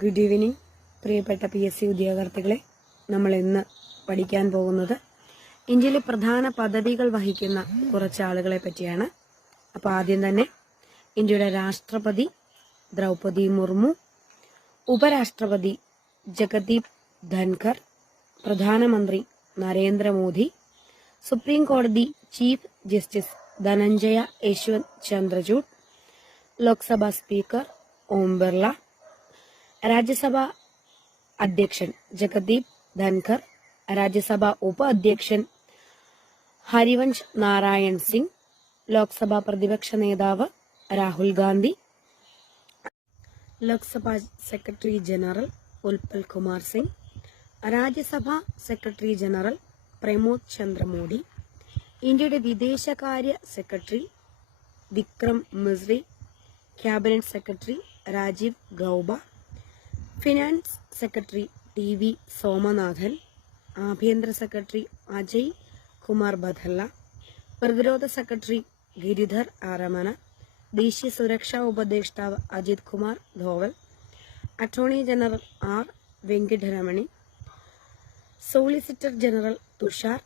Good evening പ്രിയപ്പെട്ട PSC ഉദ്യോഗാർത്ഥികളെ. നമ്മൾ ഇന്ന് പഠിക്കാൻ പോകുന്നത് ഇന്ത്യയിലെ പ്രധാന പദവികൾ വഹിക്കുന്ന കുറച്ച് ആളുകളെ പറ്റിയാണ്. അപ്പോൾ ആദ്യം തന്നെ ഇന്ത്യയുടെ രാഷ്ട്രപതി ദ്രൗപദി മുർമു, ഉപരാഷ്ട്രപതി ജഗദീപ് ധൻഖർ, പ്രധാനമന്ത്രി നരേന്ദ്രമോദി, സുപ്രീം കോടതി chief justice Dhananjaya Yashwant Chandrachud, Lok Sabha speaker Om Birla, Rajya Sabha അധ്യക്ഷൻ ജഗദീപ് ധൻഖർ, രാജ്യസഭാ ഉപാധ്യക്ഷൻ ഹരിവൻഷ് നാരായൺ സിംഗ്, ലോക്സഭാ പ്രതിപക്ഷ നേതാവ് രാഹുൽ ഗാന്ധി, ലോക്സഭാ സെക്രട്ടറി ജനറൽ ഉൽപ്പൽ കുമാർ സിംഗ്, രാജ്യസഭാ സെക്രട്ടറി ജനറൽ പ്രമോദ് ചന്ദ്ര മോദി, ഇന്ത്യയുടെ വിദേശകാര്യ secretary Vikram Misri, cabinet secretary Rajeev Gauba, finance secretary TV Somanathan, ആഭ്യന്തര സെക്രട്ടറി അജയ് കുമാർ ബധല്ല, പ്രതിരോധ സെക്രട്ടറി ഗിരിധർ ആരമന, ദേശീയ സുരക്ഷാ ഉപദേഷ്ടാവ് Ajit Kumar Doval, attorney general R Venkataramani, solicitor general Tushar